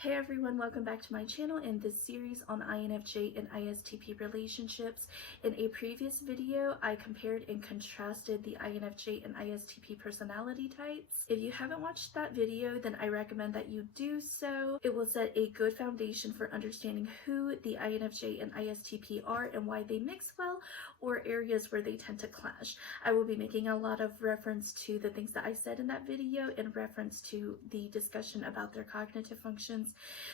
Hey everyone, welcome back to my channel and this series on INFJ and ISTP relationships. In a previous video, I compared and contrasted the INFJ and ISTP personality types. If you haven't watched that video, then I recommend that you do so. It will set a good foundation for understanding who the INFJ and ISTP are and why they mix well, or areas where they tend to clash. I will be making a lot of reference to the things that I said in that video in reference to the discussion about their cognitive functions.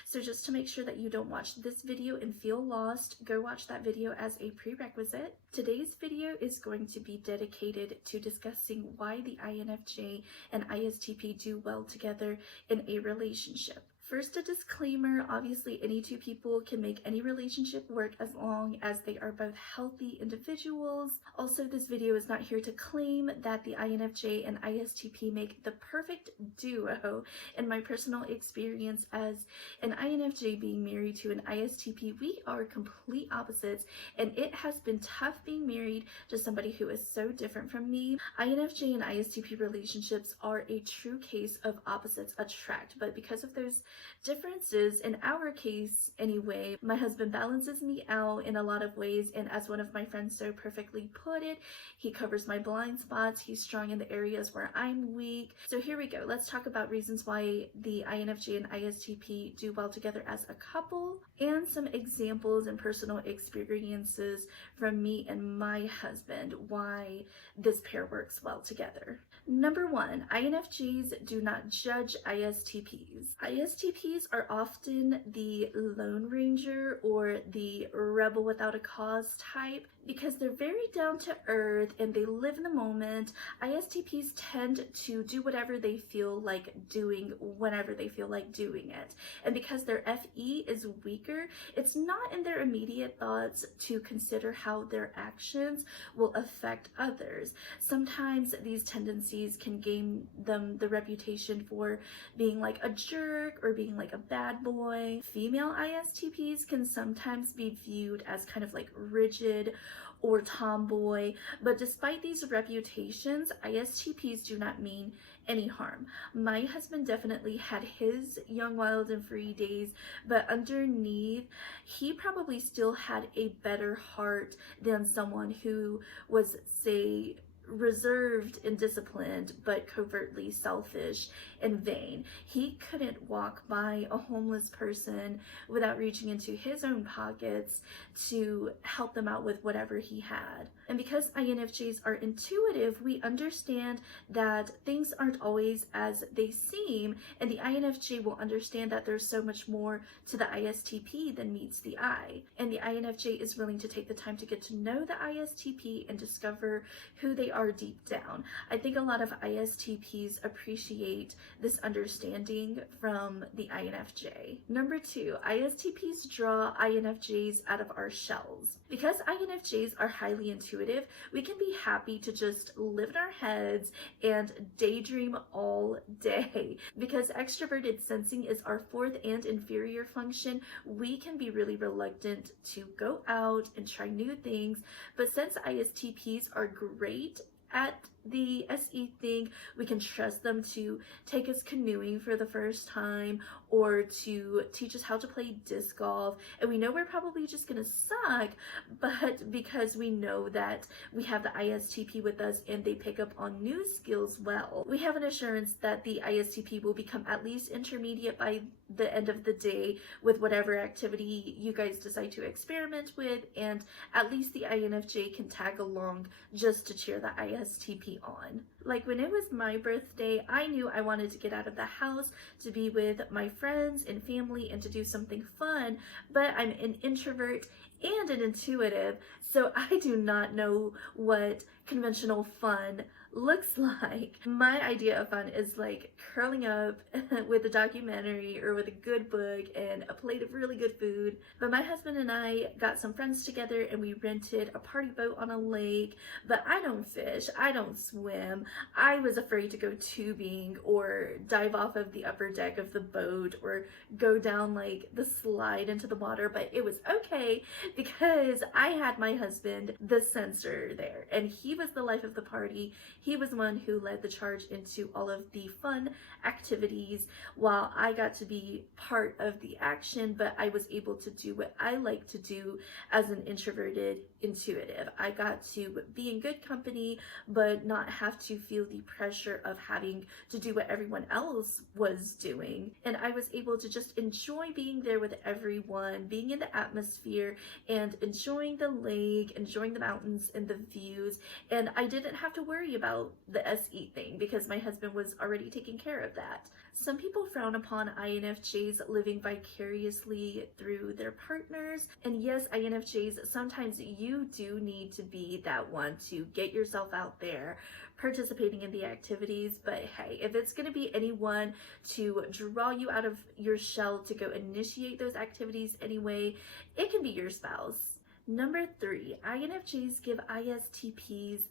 So just to make sure that you don't watch this video and feel lost, go watch that video as a prerequisite. Today's video is going to be dedicated to discussing why the INFJ and ISTP do well together in a relationship. First, a disclaimer, obviously any two people can make any relationship work as long as they are both healthy individuals. Also, this video is not here to claim that the INFJ and ISTP make the perfect duo. In my personal experience as an INFJ being married to an ISTP, we are complete opposites, and it has been tough being married to somebody who is so different from me. INFJ and ISTP relationships are a true case of opposites attract, but because of those differences, in our case anyway, my husband balances me out in a lot of ways, and as one of my friends so perfectly put it, he covers my blind spots. He's strong in the areas where I'm weak. So here we go. Let's talk about reasons why the INFJ and ISTP do well together as a couple, and some examples and personal experiences from me and my husband why this pair works well together. Number one, INFJs do not judge ISTPs. ISTPs are often the Lone Ranger or the rebel without a cause type because they're very down to earth and they live in the moment. ISTPs tend to do whatever they feel like doing whenever they feel like doing it. And because their FE is weaker, it's not in their immediate thoughts to consider how their actions will affect others. Sometimes these tendencies can gain them the reputation for being like a jerk or being like a bad boy. Female ISTPs can sometimes be viewed as kind of like rigid or tomboy, but despite these reputations, ISTPs do not mean any harm. My husband definitely had his young, wild, and free days, but underneath, he probably still had a better heart than someone who was, say, reserved and disciplined, but covertly selfish and vain. He couldn't walk by a homeless person without reaching into his own pockets to help them out with whatever he had. And because INFJs are intuitive, we understand that things aren't always as they seem, and the INFJ will understand that there's so much more to the ISTP than meets the eye. And the INFJ is willing to take the time to get to know the ISTP and discover who they are deep down. I think a lot of ISTPs appreciate this understanding from the INFJ. Number two, ISTPs draw INFJs out of our shells. Because INFJs are highly intuitive, we can be happy to just live in our heads and daydream all day. Because extroverted sensing is our fourth and inferior function, we can be really reluctant to go out and try new things. But since ISTPs are great at the SE thing, we can trust them to take us canoeing for the first time or to teach us how to play disc golf. And we know we're probably just gonna suck, but because we know that we have the ISTP with us and they pick up on new skills well, we have an assurance that the ISTP will become at least intermediate by the end of the day with whatever activity you guys decide to experiment with, and at least the INFJ can tag along just to cheer the ISTP on. Like when it was my birthday, I knew I wanted to get out of the house to be with my friends and family and to do something fun, but I'm an introvert and an intuitive, so I do not know what conventional fun looks like. My idea of fun is like curling up with a documentary or with a good book and a plate of really good food. But my husband and I got some friends together and we rented a party boat on a lake, but I don't fish, I don't swim. I was afraid to go tubing or dive off of the upper deck of the boat or go down like the slide into the water, but it was okay because I had my husband, the censor, there, and he was the life of the party. He was the one who led the charge into all of the fun activities while I got to be part of the action, but I was able to do what I like to do as an introverted intuitive. I got to be in good company, but not have to feel the pressure of having to do what everyone else was doing. And I was able to just enjoy being there with everyone, being in the atmosphere and enjoying the lake, enjoying the mountains and the views. And I didn't have to worry about the SE thing because my husband was already taking care of that. Some people frown upon INFJs living vicariously through their partners. And yes, INFJs, sometimes you do need to be that one to get yourself out there participating in the activities. But hey, if it's going to be anyone to draw you out of your shell to go initiate those activities anyway, it can be your spouse. Number 3, INFJs give ISTPs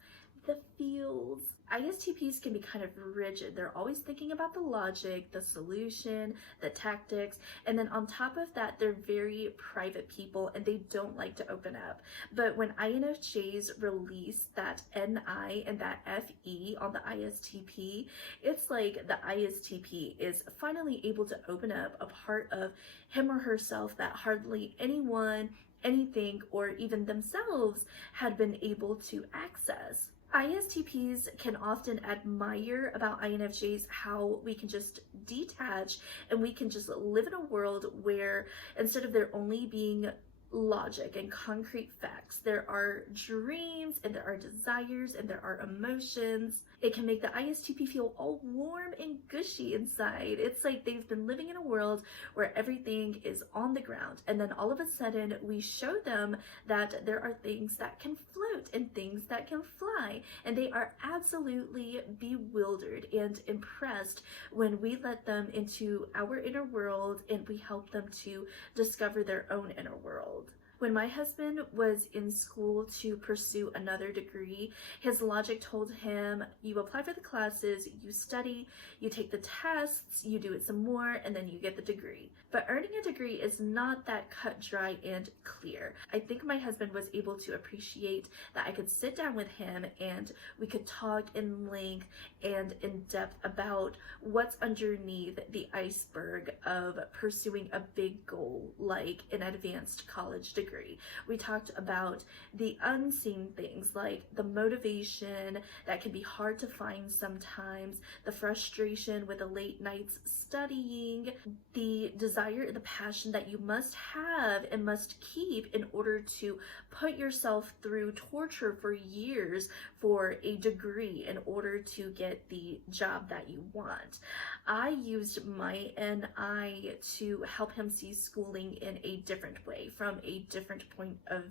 the feels. ISTPs can be kind of rigid. They're always thinking about the logic, the solution, the tactics, and then on top of that, they're very private people and they don't like to open up. But when INFJs release that NI and that FE on the ISTP, it's like the ISTP is finally able to open up a part of him or herself that hardly anyone, anything, or even themselves had been able to access. ISTPs can often admire about INFJs how we can just detach and we can just live in a world where instead of there only being logic and concrete facts, there are dreams and there are desires and there are emotions. It can make the ISTP feel all warm and gushy inside. It's like they've been living in a world where everything is on the ground, and then all of a sudden we show them that there are things that can float and things that can fly, and they are absolutely bewildered and impressed when we let them into our inner world and we help them to discover their own inner world. When my husband was in school to pursue another degree, his logic told him, you apply for the classes, you study, you take the tests, you do it some more, and then you get the degree. But earning a degree is not that cut, dry, and clear. I think my husband was able to appreciate that I could sit down with him and we could talk in length and in depth about what's underneath the iceberg of pursuing a big goal like an advanced college degree. We talked about the unseen things like the motivation that can be hard to find sometimes, the frustration with the late nights studying, the desire and the passion that you must have and must keep in order to put yourself through torture for years for a degree in order to get the job that you want. I used my NI to help him see schooling in a different way, from a different point of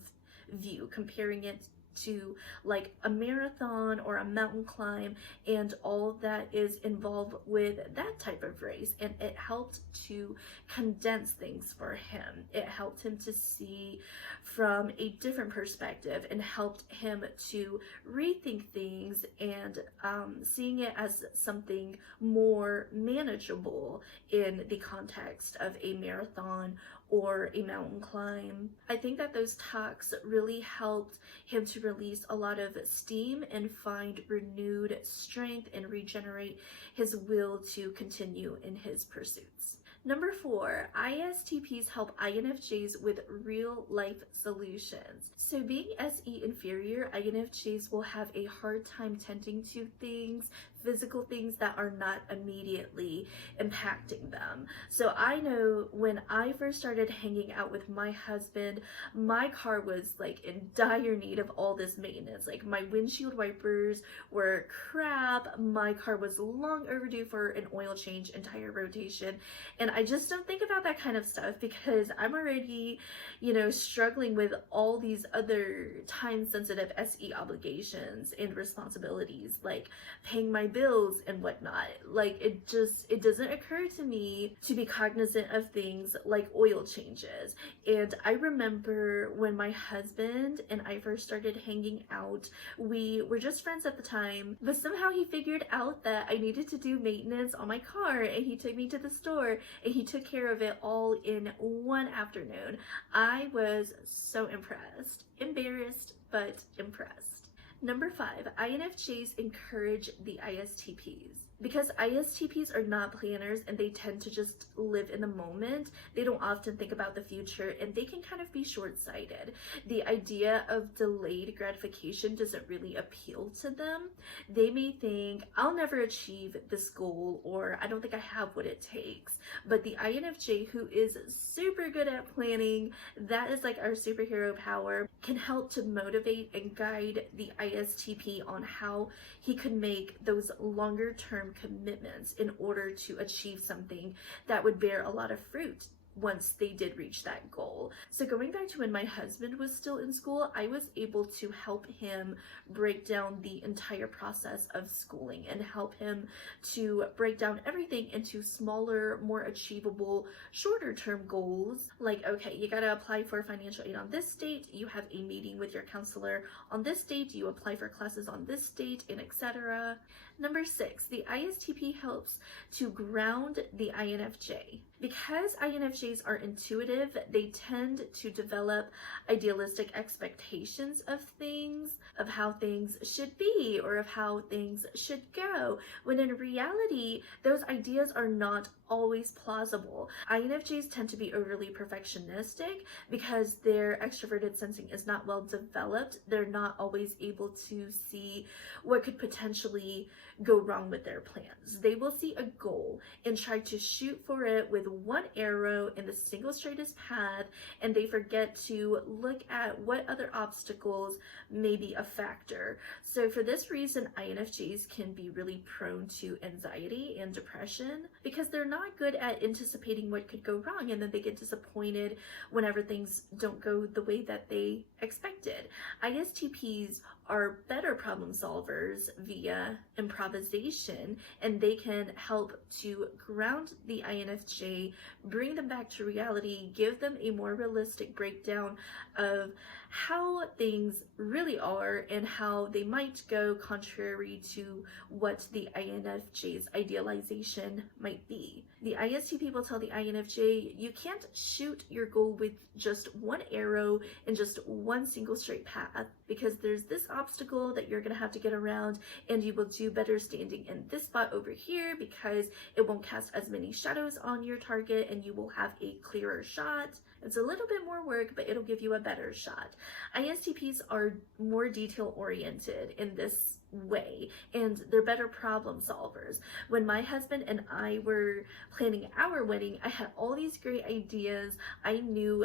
view, comparing it to like a marathon or a mountain climb and all that is involved with that type of race, and it helped to condense things for him. It helped him to see from a different perspective and helped him to rethink things and seeing it as something more manageable in the context of a marathon or a mountain climb. I think that those talks really helped him to release a lot of steam and find renewed strength and regenerate his will to continue in his pursuits. Number 4, ISTPs help INFJs with real life solutions. So being SE inferior, INFJs will have a hard time tending to things, physical things that are not immediately impacting them. So I know when I first started hanging out with my husband, my car was like in dire need of all this maintenance. Like my windshield wipers were crap, my car was long overdue for an oil change and tire rotation, and I just don't think about that kind of stuff because I'm already, struggling with all these other time-sensitive SE obligations and responsibilities, like paying my bills and whatnot. Like it doesn't occur to me to be cognizant of things like oil changes. And I remember when my husband and I first started hanging out, we were just friends at the time, but somehow he figured out that I needed to do maintenance on my car, and he took me to the store and he took care of it all in one afternoon. I was so impressed, embarrassed, but impressed. Number 5, INFJs encourage the ISTPs. Because ISTPs are not planners and they tend to just live in the moment, they don't often think about the future and they can kind of be short-sighted. The idea of delayed gratification doesn't really appeal to them. They may think, I'll never achieve this goal, or I don't think I have what it takes. But the INFJ, who is super good at planning, that is like our superhero power, can help to motivate and guide the ISTP on how he could make those longer term commitments in order to achieve something that would bear a lot of fruit once they did reach that goal. So going back to when my husband was still in school, I was able to help him break down the entire process of schooling and help him to break down everything into smaller, more achievable, shorter term goals. Like, okay, you gotta apply for financial aid on this date, you have a meeting with your counselor on this date, you apply for classes on this date, and etc. Number 6, the ISTP helps to ground the INFJ. Because INFJs are intuitive, they tend to develop idealistic expectations of things, of how things should be, or of how things should go, when in reality, those ideas are not always plausible. INFJs tend to be overly perfectionistic because their extroverted sensing is not well developed. They're not always able to see what could potentially go wrong with their plans. They will see a goal and try to shoot for it with one arrow in the single straightest path, and they forget to look at what other obstacles may be a factor. So for this reason, INFJs can be really prone to anxiety and depression because they're not good at anticipating what could go wrong, and then they get disappointed whenever things don't go the way that they expected. ISTPs are better problem solvers via improvisation, and they can help to ground the INFJ, bring them back to reality, give them a more realistic breakdown of how things really are and how they might go contrary to what the INFJ's idealization might be. The ISTP will tell the INFJ, you can't shoot your goal with just one arrow in just one single straight path, because there's this obstacle that you're going to have to get around, and you will do better standing in this spot over here because it won't cast as many shadows on your target and you will have a clearer shot. It's a little bit more work, but it'll give you a better shot. ISTPs are more detail oriented in this way, and they're better problem solvers. When my husband and I were planning our wedding, I had all these great ideas. I knew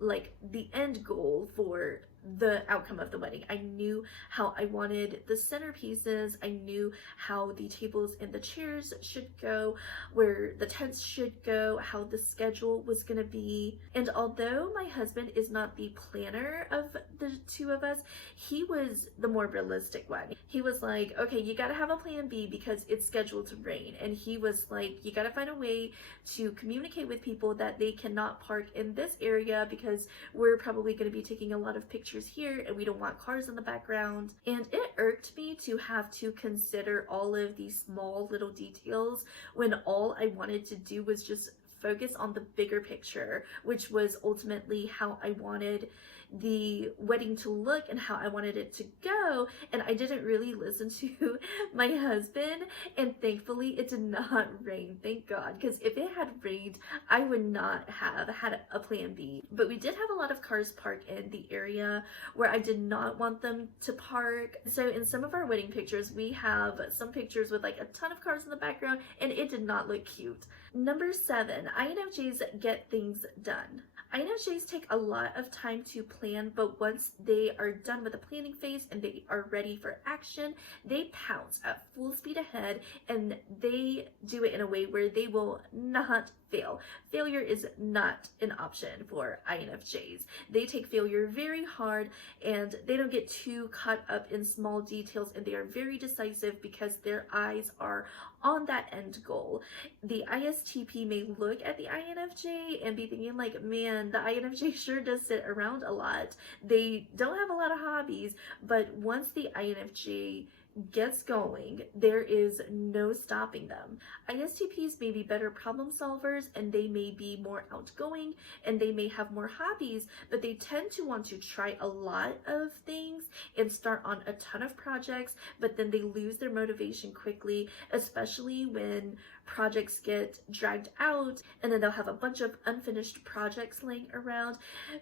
like the end goal for the outcome of the wedding. I knew how I wanted the centerpieces. I knew how the tables and the chairs should go, where the tents should go, how the schedule was going to be. And although my husband is not the planner of the two of us, he was the more realistic one. He was like, okay, you got to have a plan B because it's scheduled to rain. And he was like, you got to find a way to communicate with people that they cannot park in this area because we're probably going to be taking a lot of pictures here and we don't want cars in the background. And it irked me to have to consider all of these small little details when all I wanted to do was just focus on the bigger picture, which was ultimately how I wanted the wedding to look and how I wanted it to go. And I didn't really listen to my husband, and thankfully it did not rain, thank God, because if it had rained I would not have had a plan B. But we did have a lot of cars parked in the area where I did not want them to park. So in some of our wedding pictures we have some pictures with like a ton of cars in the background, and it did not look cute. Number 7, INFJs get things done. INFJs take a lot of time to plan, but once they are done with the planning phase and they are ready for action, they pounce at full speed ahead, and they do it in a way where they will not fail. Failure is not an option for INFJs. They take failure very hard, and they don't get too caught up in small details, and they are very decisive because their eyes are on that end goal. The ISTP may look at the INFJ and be thinking like, man, the INFJ sure does sit around a lot. They don't have a lot of hobbies, but once the INFJ gets going, there is no stopping them. ISTPs may be better problem solvers and they may be more outgoing and they may have more hobbies, but they tend to want to try a lot of things and start on a ton of projects, but then they lose their motivation quickly, especially when projects get dragged out, and then they'll have a bunch of unfinished projects laying around.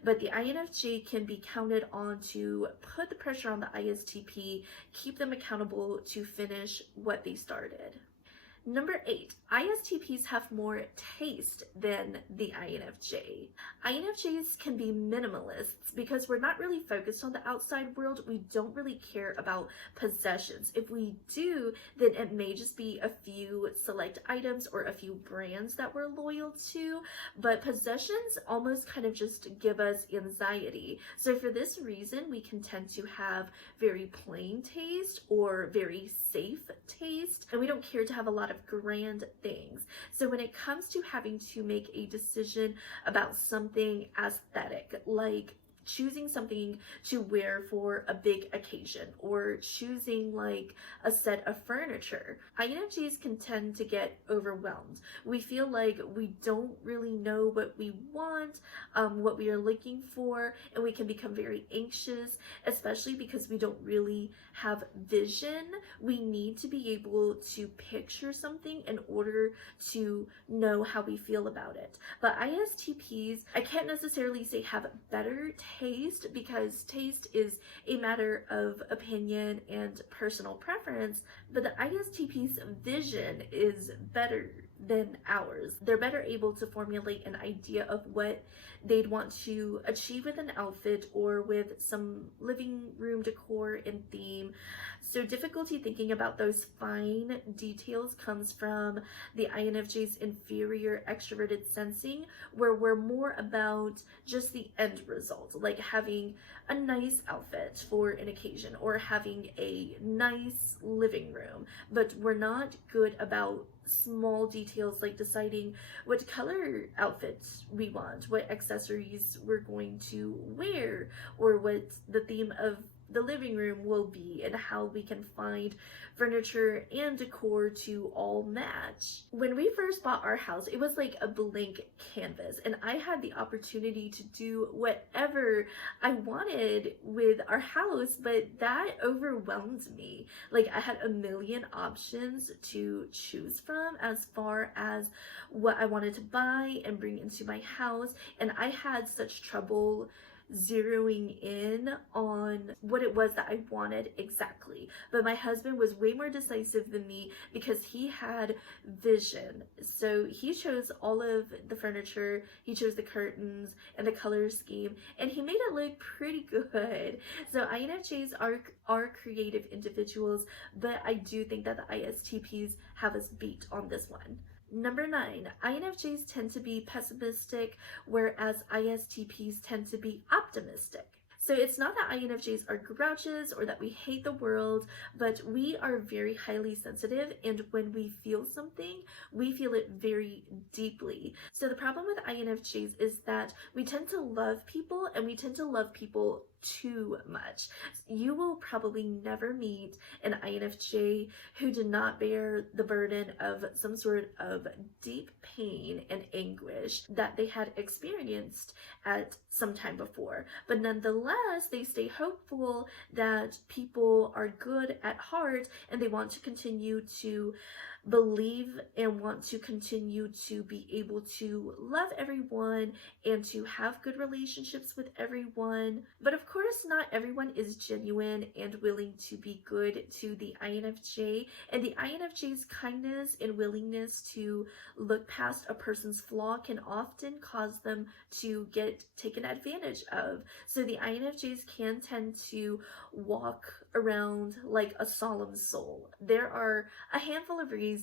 But the INFJ can be counted on to put the pressure on the ISTP, keep them accountable to finish what they started. Number 8, ISTPs have more taste than the INFJ. INFJs can be minimalists because we're not really focused on the outside world. We don't really care about possessions. If we do, then it may just be a few select items or a few brands that we're loyal to, but possessions almost kind of just give us anxiety. So for this reason, we can tend to have very plain taste or very safe taste, and we don't care to have a lot of grand things. So when it comes to having to make a decision about something aesthetic, like choosing something to wear for a big occasion or choosing like a set of furniture, INFJs can tend to get overwhelmed. We feel like we don't really know what we want, what we are looking for, and we can become very anxious, especially because we don't really have vision. We need to be able to picture something in order to know how we feel about it. But ISTPs, I can't necessarily say have better taste, because taste is a matter of opinion and personal preference, but the ISTP's vision is better than ours. They're better able to formulate an idea of what they'd want to achieve with an outfit or with some living room decor and theme. So difficulty thinking about those fine details comes from the INFJ's inferior extroverted sensing, where we're more about just the end result, like having a nice outfit for an occasion or having a nice living room, but we're not good about small details like deciding what color outfits we want, what accessories we're going to wear, or what the theme of the living room will be, and how we can find furniture and decor to all match. When we first bought our house, it was like a blank canvas, and I had the opportunity to do whatever I wanted with our house, but that overwhelmed me. Like, I had a million options to choose from as far as what I wanted to buy and bring into my house, and I had such trouble zeroing in on what it was that I wanted exactly. But my husband was way more decisive than me because he had vision. So he chose all of the furniture, he chose the curtains and the color scheme, and he made it look pretty good. So INFJs are creative individuals, but I do think that the ISTPs have us beat on this one. Number 9, INFJs tend to be pessimistic, whereas ISTPs tend to be optimistic. So it's not that INFJs are grouches or that we hate the world, but we are very highly sensitive, and when we feel something, we feel it very deeply. So the problem with INFJs is that we tend to love people, and we tend to love people too much. You will probably never meet an INFJ who did not bear the burden of some sort of deep pain and anguish that they had experienced at some time before. But nonetheless, they stay hopeful that people are good at heart, and they want to continue to believe and want to continue to be able to love everyone and to have good relationships with everyone. But of course, not everyone is genuine and willing to be good to the INFJ, and the INFJ's kindness and willingness to look past a person's flaw can often cause them to get taken advantage of. So the INFJs can tend to walk around like a solemn soul. There are a handful of reasons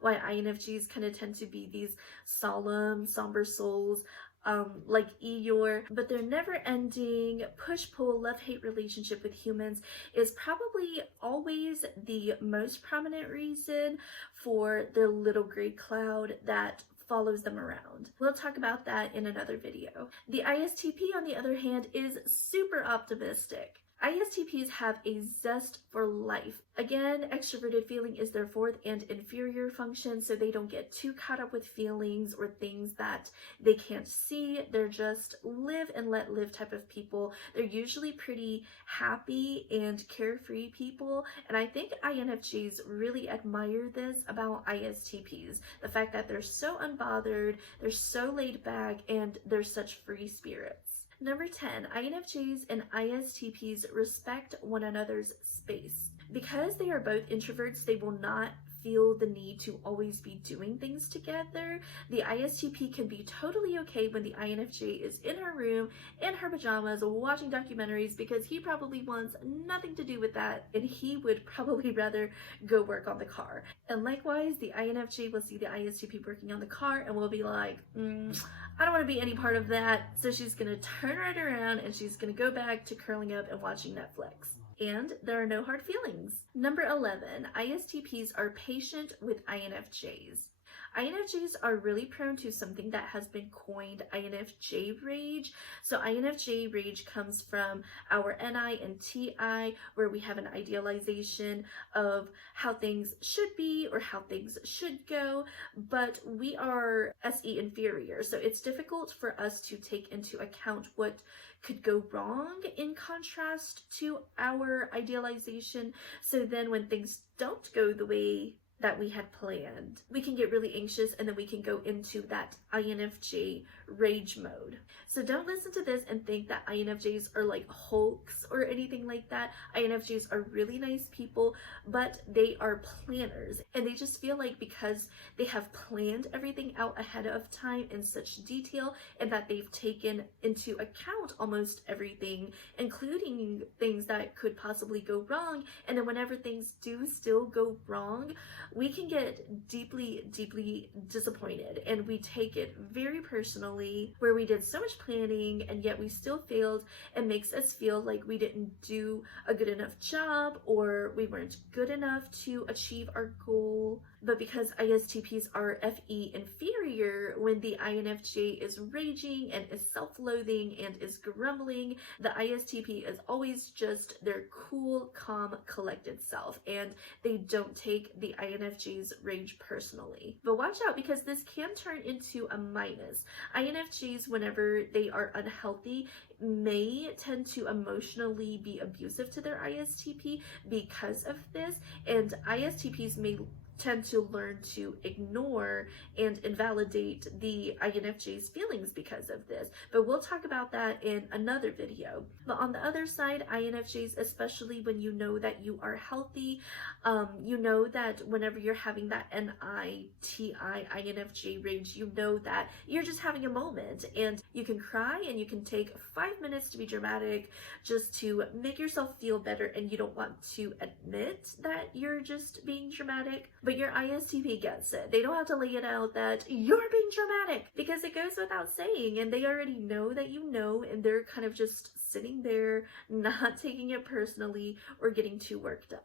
why INFJs kind of tend to be these solemn, somber souls, like Eeyore, but their never-ending push-pull love-hate relationship with humans is probably always the most prominent reason for the little gray cloud that follows them around. We'll talk about that in another video. The ISTP, on the other hand, is super optimistic. ISTPs have a zest for life. Again, extroverted feeling is their fourth and inferior function, so they don't get too caught up with feelings or things that they can't see. They're just live and let live type of people. They're usually pretty happy and carefree people, and I think INFJs really admire this about ISTPs. The fact that they're so unbothered, they're so laid back, and they're such free spirits. Number 10, INFJs and ISTPs respect one another's space. Because they are both introverts, they will not feel the need to always be doing things together. The ISTP can be totally okay when the INFJ is in her room, in her pajamas, watching documentaries, because he probably wants nothing to do with that, and he would probably rather go work on the car. And likewise, the INFJ will see the ISTP working on the car and will be like, I don't want to be any part of that. So she's going to turn right around and she's going to go back to curling up and watching Netflix. And there are no hard feelings. Number 11, ISTPs are patient with INFJs. INFJs are really prone to something that has been coined INFJ rage. So INFJ rage comes from our NI and TI, where we have an idealization of how things should be or how things should go, but we are SE inferior. So it's difficult for us to take into account what could go wrong in contrast to our idealization. So then when things don't go the way that we had planned, we can get really anxious, and then we can go into that INFJ rage mode. So don't listen to this and think that INFJs are like Hulks or anything like that. INFJs are really nice people, but they are planners, and they just feel like because they have planned everything out ahead of time in such detail, and that they've taken into account almost everything, including things that could possibly go wrong, and then whenever things do still go wrong, we can get deeply, deeply disappointed, and we take it very personally, where we did so much planning and yet we still failed, and makes us feel like we didn't do a good enough job or we weren't good enough to achieve our goal. But because ISTPs are FE inferior, when the INFJ is raging and is self-loathing and is grumbling, the ISTP is always just their cool, calm, collected self, and they don't take the INFJ's rage personally. But watch out, because this can turn into a minus. INFJs, whenever they are unhealthy, may tend to emotionally be abusive to their ISTP because of this, and ISTPs may tend to learn to ignore and invalidate the INFJ's feelings because of this. But we'll talk about that in another video. But on the other side, INFJs, especially when you know that you are healthy, you know that whenever you're having that NI-TI INFJ rage, you know that you're just having a moment, and you can cry and you can take 5 minutes to be dramatic just to make yourself feel better, and you don't want to admit that you're just being dramatic. But your ISTP gets it. They don't have to lay it out that you're being dramatic, because it goes without saying, and they already know that you know, and they're kind of just sitting there, not taking it personally or getting too worked up.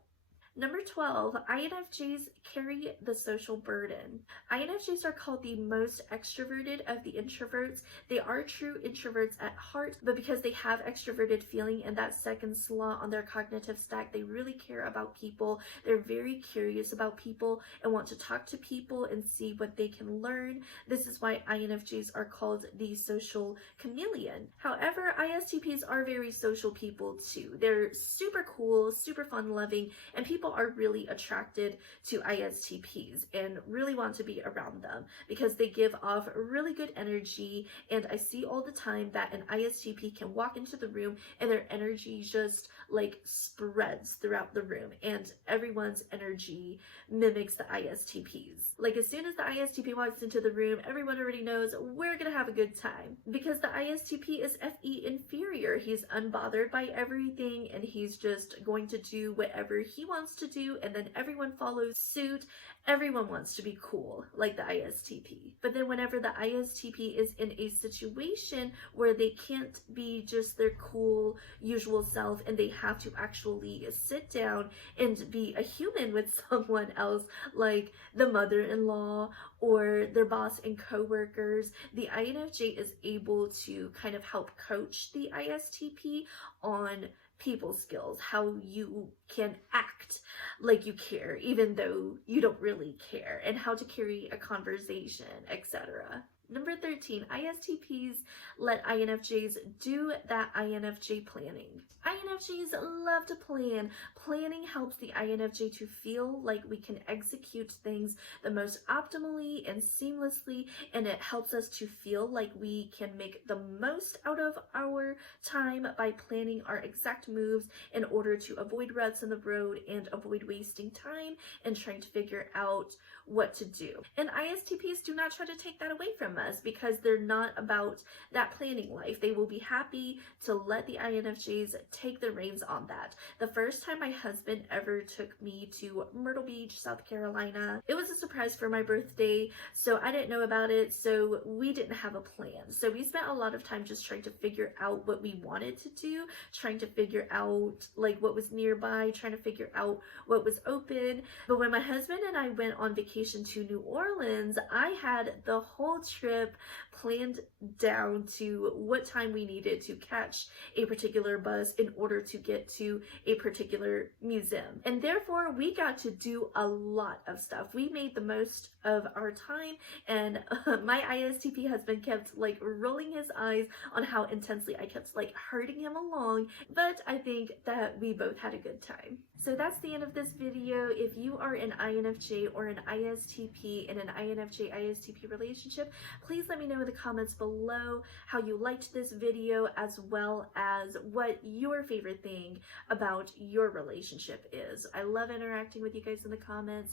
Number 12, INFJs carry the social burden. INFJs are called the most extroverted of the introverts. They are true introverts at heart, but because they have extroverted feeling and that second slot on their cognitive stack, they really care about people. They're very curious about people and want to talk to people and see what they can learn. This is why INFJs are called the social chameleon. However, ISTPs are very social people too. They're super cool, super fun-loving, and people are really attracted to ISTPs and really want to be around them because they give off really good energy. And I see all the time that an ISTP can walk into the room and their energy just like spreads throughout the room, and everyone's energy mimics the ISTPs. Like as soon as the ISTP walks into the room, everyone already knows we're gonna have a good time, because the ISTP is FE inferior. He's unbothered by everything, and he's just going to do whatever he wants to do, and then everyone follows suit. Everyone wants to be cool like the ISTP. But then whenever the ISTP is in a situation where they can't be just their cool usual self, and they have to actually sit down and be a human with someone else, like the mother-in-law or their boss and coworkers, the INFJ is able to kind of help coach the ISTP on people skills, how you can act like you care even though you don't really care, and how to carry a conversation, etc. Number 13, ISTPs let INFJs do that INFJ planning. INFJs love to plan. Planning helps the INFJ to feel like we can execute things the most optimally and seamlessly, and it helps us to feel like we can make the most out of our time by planning our exact moves in order to avoid ruts in the road and avoid wasting time and trying to figure out what to do. And ISTPs do not try to take that away from us because they're not about that planning life. They will be happy to let the INFJs take the reins on that. The first time my husband ever took me to Myrtle Beach, South Carolina, it was a surprise for my birthday, so I didn't know about it, so we didn't have a plan. So we spent a lot of time just trying to figure out what we wanted to do, trying to figure out like what was nearby, trying to figure out what was open. But when my husband and I went on vacation to New Orleans, I had the whole trip planned down to what time we needed to catch a particular bus in order to get to a particular museum. And therefore, we got to do a lot of stuff. We made the most of our time, and my ISTP husband kept like rolling his eyes on how intensely I kept like herding him along, but I think that we both had a good time. So that's the end of this video. If you are an INFJ or an ISTP in an INFJ-ISTP relationship, please let me know in the comments below how you liked this video, as well as what your favorite thing about your relationship is. I love interacting with you guys in the comments.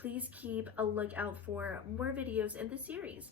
Please keep a lookout for more videos in the series.